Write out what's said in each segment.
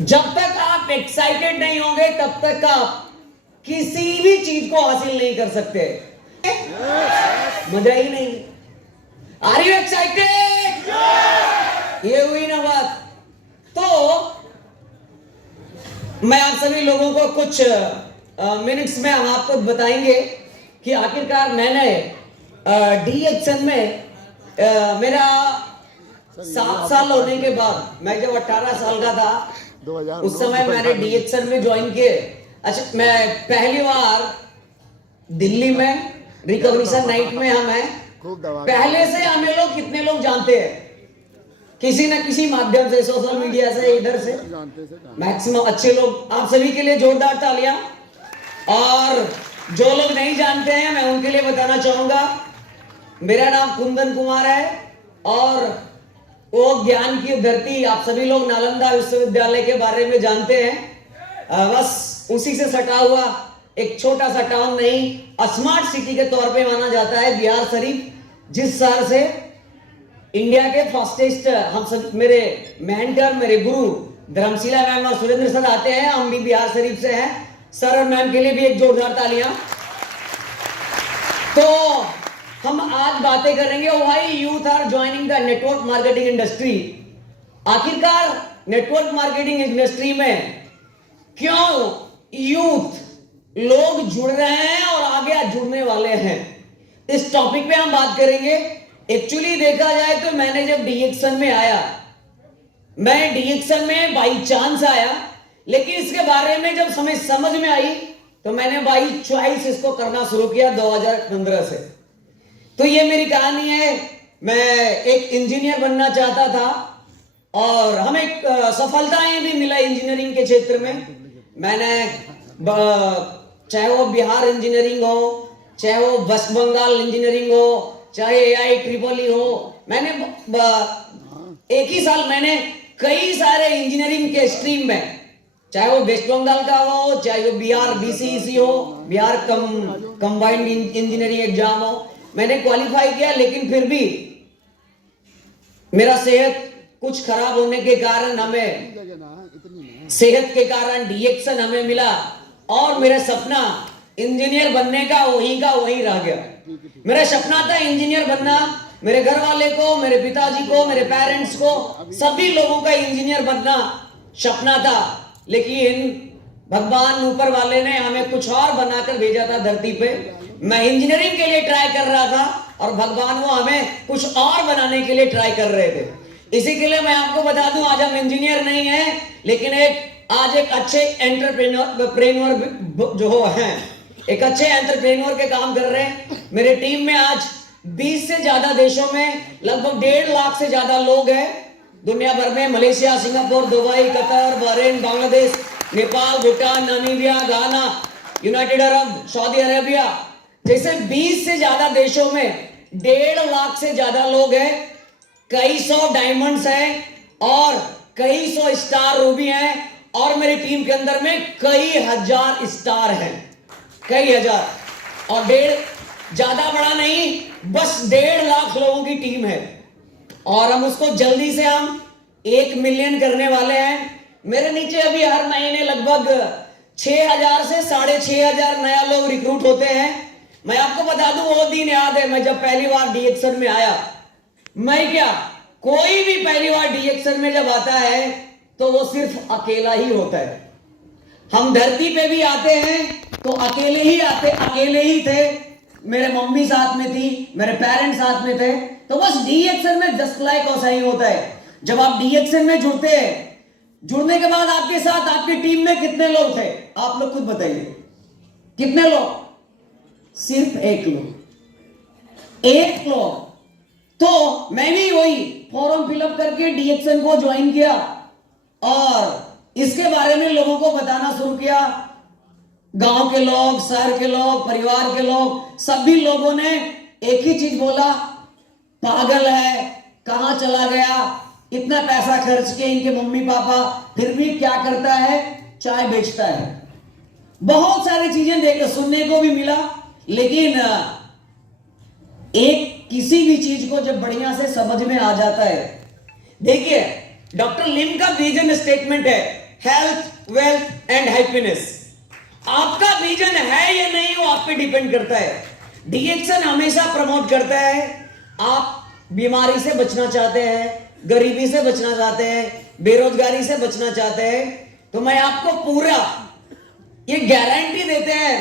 जब तक आप एक्साइटेड नहीं होंगे तब तक आप किसी भी चीज को हासिल नहीं कर सकते। मजा ही नहीं। Are you excited? ये हुई ना बात। तो मैं आप सभी लोगों को कुछ मिनट्स में हम आपको बताएंगे कि आखिरकार मैंने डीएक्सन में मेरा 7 साल होने के बाद, मैं जब 18 साल का था उस समय मैंने डीएक्सन में ज्वाइन किए। अच्छा, मैं पहली बार दिल्ली में रिकॉग्निशन नाइट में हम हैं। पहले से हमें लोग कितने लोग जानते हैं, किसी न किसी माध्यम से, सोशल मीडिया से, इधर से मैक्सिमम अच्छे लोग। आप सभी के लिए जोरदार तालियां। और जो लोग नहीं जानते हैं मैं उनके लिए बताना चाहूंगा, मेरा नाम कुंदन कुमार है और वो ज्ञान की धरती, आप सभी लोग नालंदा विश्वविद्यालय के बारे में जानते हैं। बस उसी से सटा हुआ एक छोटा सा टाउन नहीं, स्मार्ट सिटी के तौर पे माना जाता है बिहार शरीफ, जिस शहर से इंडिया के फास्टेस्ट हम सब, मेरे मेंटर, मेरे गुरु धर्मशिला मैम और सुरेंद्र सर आते हैं। हम भी बिहार शरीफ से हैं। सर और मैम के लिए भी एक जोरदार तालियां। तो हम आज बातें करेंगे why youth are joining the network marketing industry. आखिरकार नेटवर्क मार्केटिंग इंडस्ट्री में क्यों यूथ लोग जुड़ रहे हैं और आगे जुड़ने वाले हैं, इस टॉपिक पे हम बात करेंगे। एक्चुअली देखा जाए तो मैंने जब डीएक्सन में आया, मैं डीएक्सन में बाई चांस आया, लेकिन इसके बारे में जब समझ में आई तो मैंने बाई चॉइस इसको करना शुरू किया 2015 से। तो ये मेरी कहानी है। मैं एक इंजीनियर बनना चाहता था और हमें सफलताएं भी मिला इंजीनियरिंग के क्षेत्र में। मैंने चाहे वो बिहार इंजीनियरिंग हो, चाहे वो वेस्ट बंगाल इंजीनियरिंग हो, चाहे एआई ट्रिपल ई हो, मैंने एक ही साल मैंने कई सारे इंजीनियरिंग के स्ट्रीम में, चाहे वो वेस्ट बंगाल का हो, चाहे वो बिहार बीसीईसी हो, बिहार कंबाइंड इंजीनियरिंग एग्जाम हो, मैंने क्वालिफाई किया। लेकिन फिर भी मेरा सेहत कुछ खराब होने के कारण, हमें सेहत के कारण डीएक्सन हमें मिला और मेरा सपना इंजीनियर बनने का वही रह गया। मेरा सपना था इंजीनियर बनना। मेरे घर वाले को, मेरे पिताजी को, मेरे पेरेंट्स को, सभी लोगों का इंजीनियर बनना सपना था। लेकिन भगवान ऊपर वाले ने हमें कुछ और बनाकर भेजा था धरती पे। मैं इंजीनियरिंग के लिए ट्राई कर रहा था और भगवान वो हमें कुछ और बनाने के लिए ट्राई कर रहे थे। इसी के लिए मैं आपको बता दूं, आज हम इंजीनियर नहीं है, लेकिन आज एक अच्छे एंटरप्रेन्योर जो हैं, एक अच्छे एंटरप्रेन्योर के काम कर रहे हैं। मेरे टीम में आज 20 से ज्यादा देशों में लगभग 1.5 लाख से ज्यादा लोग हैं दुनिया भर में। Malaysia, Singapore, Dubai, Qatar, Bahrain, Bangladesh, Nepal, Bhutan, Namibia, Ghana, United Arab, Saudi Arabia जैसे 20 से ज्यादा देशों में 1.5 लाख से ज्यादा लोग हैं। कई सौ डायमंड्स हैं और कई सौ स्टार रूबी हैं और मेरी टीम के अंदर में कई हजार स्टार हैं, कई हजार। और ज्यादा बड़ा नहीं, बस 1.5 लाख लोगों की टीम है और हम उसको जल्दी से हम 1 मिलियन करने वाले हैं। मेरे नीचे अभी हर महीने लगभग 6,000 से 6,500 नया लोग रिक्रूट होते हैं। मैं आपको बता दूं, वो दिन याद है मैं जब पहली बार डीएक्सन में आया। मैं क्या, कोई भी पहली बार डीएक्सन में जब आता है तो वो सिर्फ अकेला ही होता है। हम धरती पे भी आते हैं तो अकेले ही आते, अकेले ही थे। मेरे मम्मी साथ में थी, मेरे पेरेंट्स साथ में थे। तो बस डीएक्सन में जस्ट लाइक वैसा ही होता है। जब आप डीएक्सन में जुड़ते हैं, जुड़ने के बाद आपके साथ आपकी टीम में कितने लोग थे, आप लोग खुद बताइए, कितने लोग? सिर्फ 1 लोग, 1 लोग। तो मैं भी वही फॉर्म फिलअप करके डीएक्सन को ज्वाइन किया और इसके बारे में लोगों को बताना शुरू किया। गांव के लोग, शहर के लोग, परिवार के लोग, सभी लोगों ने एक ही चीज बोला, पागल है, कहां चला गया, इतना पैसा खर्च के इनके मम्मी पापा, फिर भी क्या करता है, चाय बेचता है। बहुत सारी चीजें देखने सुनने को भी मिला। लेकिन एक किसी भी चीज को जब बढ़िया से समझ में आ जाता है, देखिए डॉक्टर लिम का विजन स्टेटमेंट है हेल्थ, वेल्थ एंड हैप्पीनेस। आपका विजन है या नहीं वो आप पे डिपेंड करता है। डीएक्सन हमेशा प्रमोट करता है, आप बीमारी से बचना चाहते हैं, गरीबी से बचना चाहते हैं, बेरोजगारी से बचना चाहते हैं, तो मैं आपको पूरा ये गारंटी देते हैं,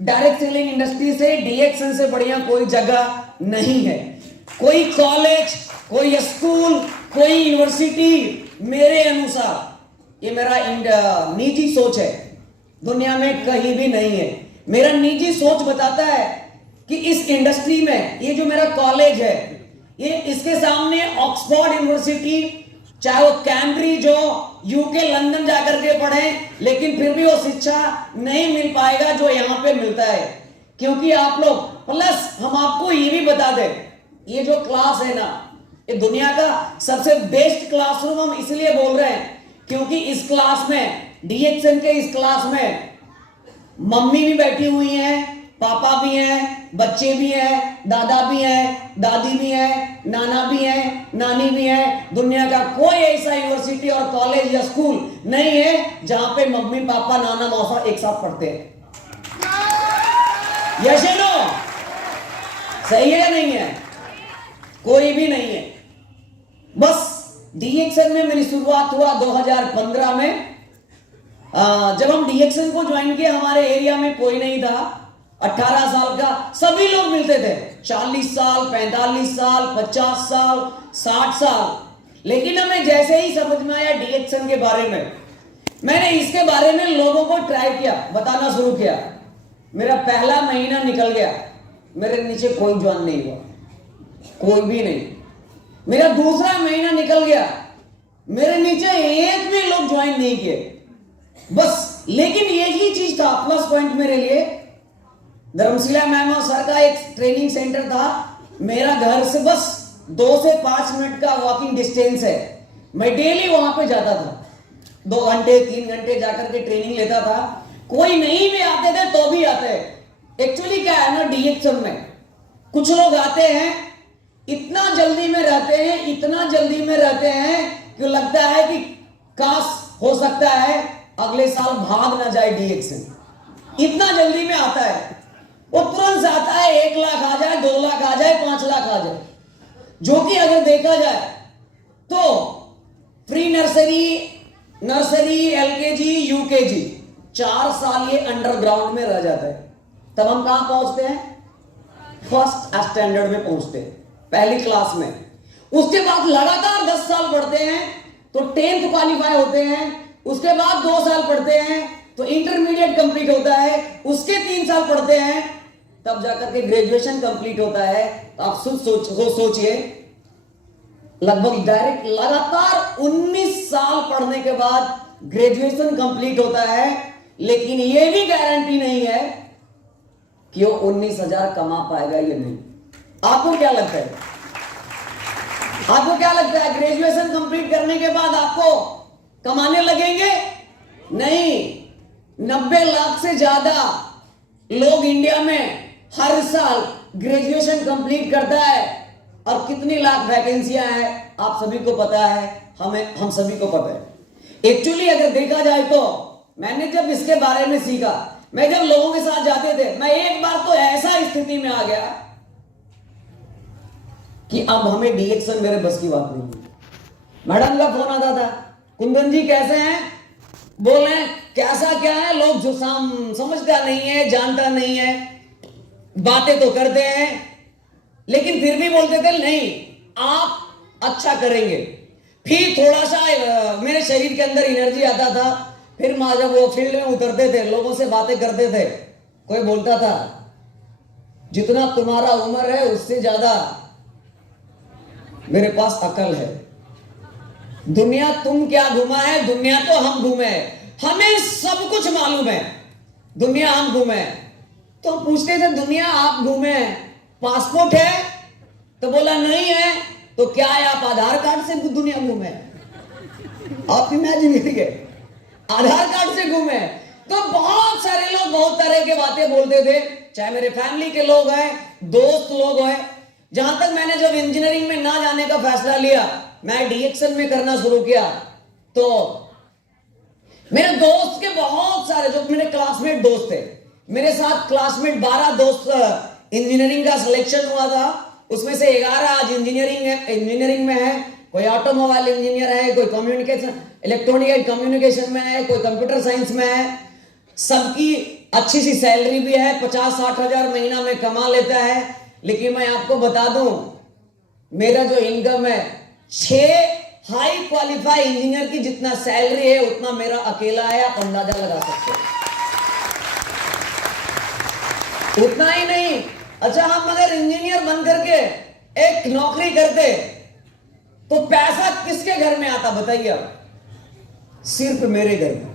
डायरेक्ट सेलिंग इंडस्ट्री से डीएक्सन से बढ़िया कोई जगह नहीं है। कोई कॉलेज, कोई स्कूल, कोई यूनिवर्सिटी, मेरे अनुसार, ये मेरा निजी सोच है, दुनिया में कहीं भी नहीं है। मेरा निजी सोच बताता है कि इस इंडस्ट्री में ये जो मेरा कॉलेज है, ये इसके सामने ऑक्सफोर्ड यूनिवर्सिटी, चाहे वो कैम्ब्रिज हो, यूके लंदन जाकर के पढ़े, लेकिन फिर भी वो शिक्षा नहीं मिल पाएगा जो यहां पे मिलता है। क्योंकि आप लोग, प्लस हम आपको ये भी बता दें, ये जो क्लास है ना, ये दुनिया का सबसे बेस्ट क्लासरूम हम इसलिए बोल रहे हैं क्योंकि इस क्लास में, डीएक्सन के इस क्लास में मम्मी भी बैठी हुई हैं, पापा भी हैं, बच्चे भी हैं, दादा भी हैं, दादी भी हैं, नाना भी हैं, नानी भी हैं। दुनिया का कोई ऐसा यूनिवर्सिटी और कॉलेज या स्कूल नहीं है जहां पे मम्मी पापा नाना मौसा एक साथ पढ़ते हैं। यस या नो? सही है या नहीं है? कोई भी नहीं है। बस डीएक्सन में मेरी शुरुआत हुआ 2015 में। जब हम डीएक्सन को ज्वाइन किए, हमारे एरिया में कोई नहीं था। 18 साल का सभी लोग मिलते थे, 40 साल, 45 साल, 50 साल, 60 साल। लेकिन हमें जैसे ही समझ में आया डीएक्सन के बारे में, मैंने इसके बारे में लोगों को ट्राई किया, बताना शुरू किया। मेरा पहला महीना निकल गया, मेरे नीचे कोई ज्वाइन नहीं हुआ, कोई भी नहीं। मेरा दूसरा महीना निकल गया, मेरे नीचे एक भी लोग ज्वाइन नहीं किए। बस, लेकिन यही चीज था प्लस पॉइंट मेरे लिए। धर्मशिला मैम और सर का एक ट्रेनिंग सेंटर था, मेरा घर से बस 2 से 5 मिनट का वॉकिंग डिस्टेंस है। मैं डेली वहां पे जाता था, 2 घंटे 3 घंटे जाकर के ट्रेनिंग लेता था। कोई नहीं भी आते थे तो भी आते। एक्चुअली क्या है ना, डीएक्सन में कुछ लोग आते हैं, इतना जल्दी में रहते हैं, इतना जल्दी में रहते हैं कि लगता है कि काश हो सकता है अगले साल भाग ना जाए डीएक्सन। इतना जल्दी में आता है, वो तुरंत आता है, 1 लाख आ जाए, 2 लाख आ जाए, 5 लाख आ जाए। जो कि अगर देखा जाए तो प्री नर्सरी, एलकेजी, यूकेजी 4 साल ये अंडरग्राउंड में रह जाता है। तब हम कहां पहुंचते हैं? फर्स्ट स्टैंडर्ड में पहुंचते हैं, पहली क्लास में। उसके बाद लगातार 10 साल पढ़ते हैं तो 10th क्वालिफाई होते हैं। उसके बाद 2 साल पढ़ते हैं तो इंटरमीडिएट कंप्लीट होता है। उसके 3 साल पढ़ते हैं तब जाकर के ग्रेजुएशन कंप्लीट होता है। तो आप सोचिए, लगभग डायरेक्ट लगातार 19 साल पढ़ने के बाद ग्रेजुएशन कंप्लीट होता है। लेकिन यह भी गारंटी नहीं है कि वो 19,000 कमा पाएगा या नहीं। आपको क्या लगता है? आपको क्या लगता है ग्रेजुएशन कंप्लीट करने के बाद आपको कमाने लगेंगे? नहीं। 90 लाख से ज्यादा लोग इंडिया में हर साल ग्रेजुएशन कंप्लीट करता है। और कितनी लाख वैकेंसियां हैं आप सभी को पता है, हम सभी को पता है। एक्चुअली अगर देखा जाए तो मैंने जब इसके बारे में सीखा, मैं जब लोगों के साथ जाते थे, मैं एक बार तो ऐसा स्थिति में आ गया कि अब हमें डीएक्सन मेरे बस की बात नहीं है। मैडम का फोन आता था, कुंदन जी कैसे हैं? बोले कैसा क्या है? लोग जो समझता नहीं है, जानता नहीं है, बातें तो करते हैं लेकिन फिर भी बोलते थे नहीं आप अच्छा करेंगे। फिर थोड़ा सा मेरे शरीर के अंदर एनर्जी आता था। फिर मां जब वो फील्ड में उतरते थे, लोगों से बातें करते थे, कोई बोलता था जितना तुम्हारा उम्र है उससे ज्यादा मेरे पास अकल है। दुनिया तुम क्या घुमा है, दुनिया तो हम घूमे, हमें सब कुछ मालूम है, दुनिया हम घूमे। तो पूछते थे दुनिया आप घूमे, पासपोर्ट है? तो बोला नहीं है। तो क्या है, आप आधार कार्ड से दुनिया घूमे? आप इमेजिन करिए, आधार कार्ड से घूमे। तो बहुत सारे लोग बहुत तरह के बातें बोलते थे, चाहे मेरे फैमिली के लोग हैं, दोस्त लोग हैं। जहां तक मैंने जब इंजीनियरिंग में ना जाने का फैसला लिया, मैं डीएक्सन में करना शुरू किया, तो मेरे दोस्त के बहुत सारे जो मेरे क्लासमेट दोस्त थे, मेरे साथ क्लासमेट 12 दोस्त इंजीनियरिंग का सिलेक्शन हुआ था, उसमें से 11 आज इंजीनियरिंग में है। कोई ऑटोमोबाइल इंजीनियर है, कोई कम्युनिकेशन इलेक्ट्रॉनिक एंड कम्युनिकेशन में है, कोई कंप्यूटर साइंस में है। सबकी अच्छी सी सैलरी भी है, 50-60 हजार महीना में कमा लेता है। लेकिन मैं आपको बता दूं, मेरा जो इनकम है 6 हाई क्वालिफाई इंजीनियर की जितना सैलरी है उतना मेरा अकेला है। आप अंदाजा लगा सकते हो। उतना ही नहीं, अच्छा हम अगर इंजीनियर बन करके एक नौकरी करते तो पैसा किसके घर में आता बताइए आप? सिर्फ मेरे घर में।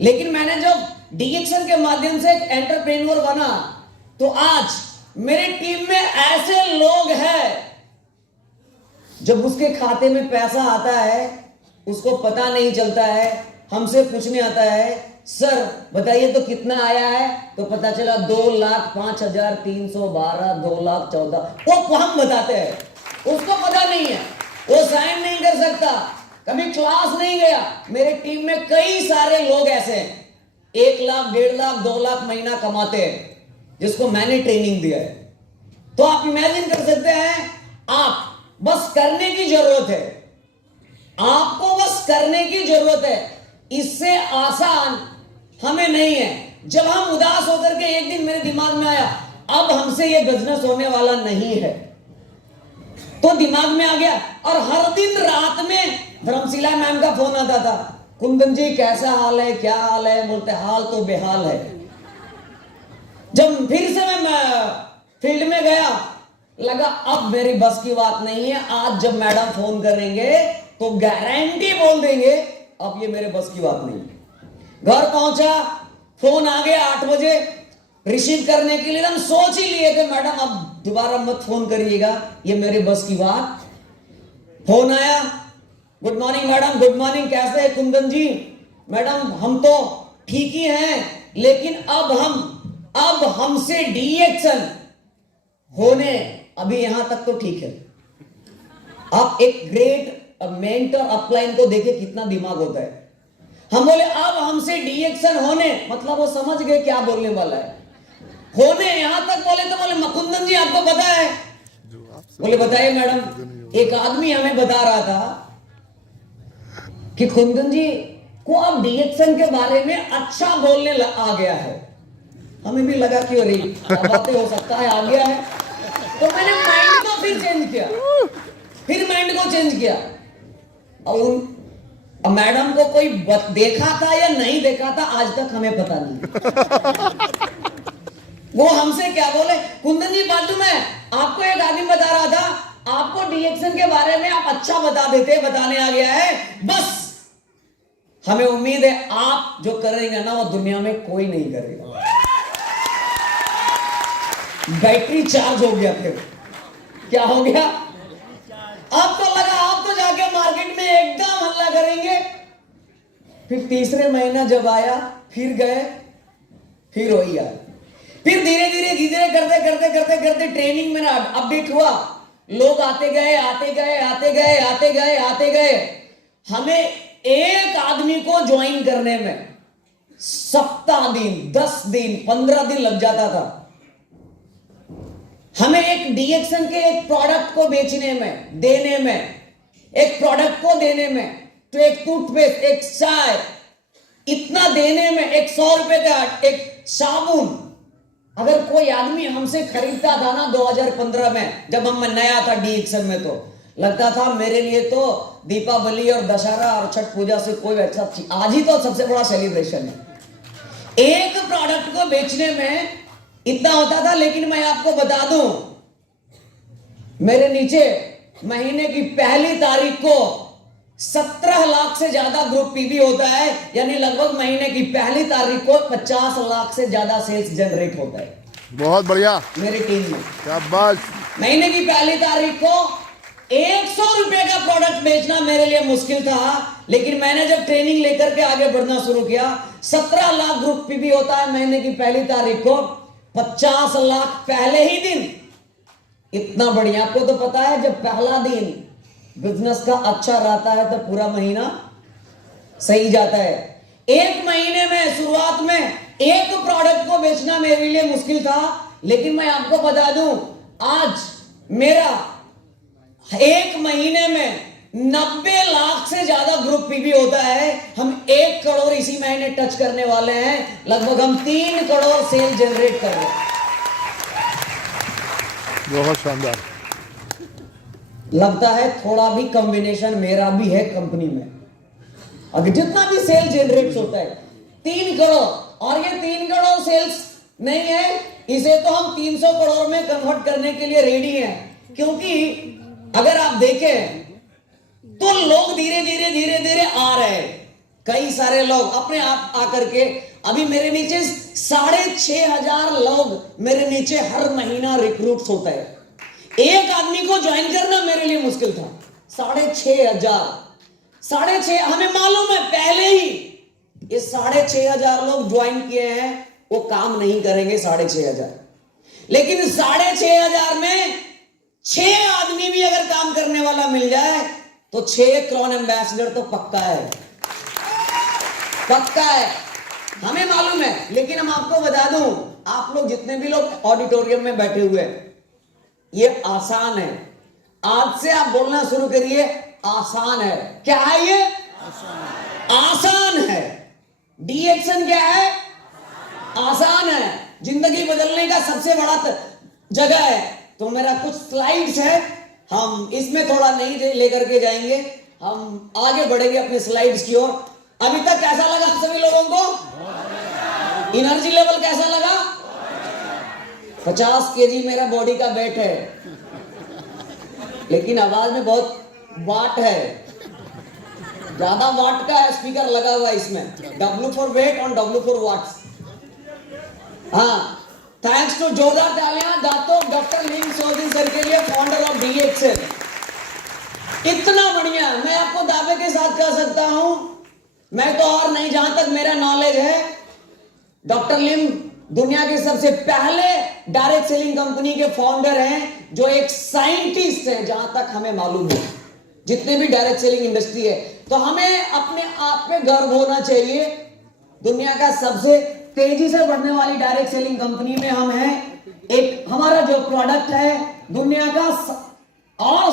लेकिन मैंने जब डीएक्शन के माध्यम से एक एंटरप्रेन्योर बना तो आज मेरे टीम में ऐसे लोग हैं, जब उसके खाते में पैसा आता है उसको पता नहीं चलता है, हमसे पूछने आता है सर बताइए तो कितना आया है, तो पता चला 2,05,312, 2,14,000। वो हम बताते हैं, उसको पता नहीं है, वो साइन नहीं कर सकता, कभी क्लास नहीं गया। मेरे टीम में कई सारे लोग ऐसे हैं 1 लाख, 1.5 लाख, 2 लाख महीना कमाते हैं, जिसको मैंने ट्रेनिंग दिया है। तो आप इमेजिन कर सकते हैं, आप बस करने की जरूरत है, आपको बस करने की जरूरत है। इससे आसान हमें नहीं है। जब हम उदास होकर के एक दिन मेरे दिमाग में आया अब हमसे ये बिजनेस होने वाला नहीं है, तो दिमाग में आ गया। और हर दिन रात में धर्मशिला मैम का फोन आता था, कुंदन जी कैसा हाल है, क्या हाल है? बोलते हाल तो बेहाल है। जब फिर से मैं फील्ड में गया, लगा अब मेरी बस की बात नहीं है, आज जब मैडम फोन करेंगे तो गारंटी बोल देंगे अब ये मेरे बस की बात नहीं है। घर पहुंचा, फोन आ गया 8 बजे, रिसीव करने के लिए हम सोच ही लिए थे मैडम अब दोबारा मत फोन करिएगा, ये मेरे बस की बात। फोन आया, good morning madam. Good morning, कैसे है कुंदन जी? मैडम हम तो ठीक ही हैं, लेकिन अब हमसे डीएक्शन होने, अभी यहां तक तो ठीक है। आप एक ग्रेट मेंटर अपलाइन को देखे कितना दिमाग होता है। हम बोले अब हमसे डीएक्शन होने, मतलब वो समझ गए क्या बोलने वाला है। होने यहां तक बोले तो बोले कुंदन जी आपको पता है? बोले बताइए मैडम। एक आदमी हमें बता रहा था कि कुंदन जी को अब डीएक्शन के बारे में अच्छा बोलने आ गया है। हमें भी लगा कि अरे बातें हो सकता है आ गया है, तो मैंने माइंड को फिर चेंज किया। और मैडम को कोई देखा था या नहीं देखा था आज तक हमें पता नहीं। वो हमसे क्या बोले, कुंदन जी बाजू में आपको एक आदमी बता रहा था, आपको डीएक्शन के बारे में आप अच्छा बताने आ गया है, बस हमें उम्मीद है आप जो करेंगे ना वो दुनिया में कोई नहीं करेगा। बैटरी चार्ज हो गया। फिर क्या हो गया? अब तो लगा आप तो जाके मार्केट में एकदम हल्ला करेंगे। फिर तीसरे महीना जब आया, फिर गए, फिर वही आया। फिर धीरे धीरे करते ट्रेनिंग में ना अपडेट हुआ, लोग आते गए। हमें एक आदमी को ज्वाइन करने में सप्ताह दिन, 10 दिन, 15 दिन लग जाता था। हमें एक डीएक्शन के एक प्रोडक्ट को बेचने में, देने में, एक प्रोडक्ट को देने में, तो एक टूथपेस्ट, एक चाय, इतना देने में, एक 100 रुपए का एक साबुन, अगर कोई आदमी हमसे खरीदता था ना 2015 में, जब हम नया था डीएक्शन में, तो लगता था मेरे लिए तो दीपावली और दशहरा और छठ पूजा से कोई अच्छा चीज, आज ही तो सबसे बड़ा सेलिब्रेशन है। एक प्रोडक्ट को बेचने में इतना होता था। लेकिन मैं आपको बता दूं, मेरे नीचे महीने की पहली तारीख को 17 लाख से ज्यादा ग्रुप पीवी होता है, यानी लगभग महीने की पहली तारीख को 50 लाख से ज्यादा सेल्स जनरेट होता है। बहुत बढ़िया मेरी टीम में शाबाश। महीने की पहली तारीख को 100 रुपए का प्रोडक्ट बेचना मेरे लिए मुश्किल था, लेकिन मैंने जब ट्रेनिंग लेकर के आगे बढ़ना शुरू किया, 17 लाख ग्रुप पीवी होता है महीने की पहली तारीख को, 50 लाख पहले ही दिन। इतना बढ़िया। आपको तो पता है जब पहला दिन बिजनेस का अच्छा रहता है तो पूरा महीना सही जाता है। एक महीने में शुरुआत में एक प्रोडक्ट को बेचना मेरे लिए मुश्किल था, लेकिन मैं आपको बता दूं आज मेरा एक महीने में 90 लाख से ज्यादा ग्रुप पीवी होता है। हम 1 करोड़ इसी महीने टच करने वाले हैं। लगभग हम 3 करोड़ सेल जनरेट कर रहे हैं। बहुत शानदार। लगता है थोड़ा भी कॉम्बिनेशन मेरा भी है कंपनी में। अगर जितना भी सेल जनरेट होता है 3 करोड़, और ये 3 करोड़ सेल्स नहीं है, इसे तो हम 300 करोड़ में कन्वर्ट करने के लिए रेडी हैं। क्योंकि अगर आप देखें तो लोग धीरे धीरे धीरे धीरे आ रहे हैं। कई सारे लोग अपने आप आकर के अभी मेरे नीचे 6,500 लोग मेरे नीचे हर महीना रिक्रूट्स होता है। एक आदमी को ज्वाइन करना मेरे लिए मुश्किल था। 6,500 हमें मालूम है पहले ही ये 6,500 लोग ज्वाइन किए हैं, वो काम नहीं करेंगे 6,500, लेकिन 6,500 में 6 आदमी भी अगर काम करने वाला मिल जाए तो 6 क्रॉन एम्बेसडर तो पक्का है, पक्का है, हमें मालूम है। लेकिन हम आपको बता दूं, आप लोग जितने भी लोग ऑडिटोरियम में बैठे हुए हैं, ये आसान है। आज से आप बोलना शुरू करिए, आसान है। क्या है ये? आसान है। डीएक्शन क्या है? आसान है। जिंदगी बदलने का सबसे बड़ा जगह है। तो मेरा कुछ स्लाइड्स है, हम इसमें थोड़ा नहीं लेकर के जाएंगे, हम आगे बढ़ेंगे अपने स्लाइड्स की ओर। अभी तक कैसा लगा सभी लोगों को? एनर्जी लेवल कैसा लगा? 50 केजी मेरा बॉडी का वेट है, लेकिन आवाज में बहुत वाट है, ज्यादा वाट का स्पीकर लगा हुआ है इसमें। W फॉर वेट और W फॉर वाट्स। हाँ, थैंक्स टू जोरदार तालियां दातो डॉक्टर लिम सोजिन सर के लिए, फाउंडर ऑफ डीएक्सल। इतना बढ़िया, मैं आपको दावे के साथ कह सकता हूं, मैं तो और नहीं, जहां तक मेरा नॉलेज है, डॉक्टर लिम दुनिया के सबसे पहले डायरेक्ट सेलिंग कंपनी के फाउंडर हैं, जो एक साइंटिस्ट हैं, जहां तक हमें मालूम है। जितने भी डायरेक्ट सेलिंग इंडस्ट्री है, तो हमें अपने आप पे गर्व होना चाहिए। दुनिया का सबसे तेजी से बढ़ने वाली डायरेक्ट सेलिंग कंपनी में हम हैं। एक हमारा जो प्रोडक्ट है दुनिया का और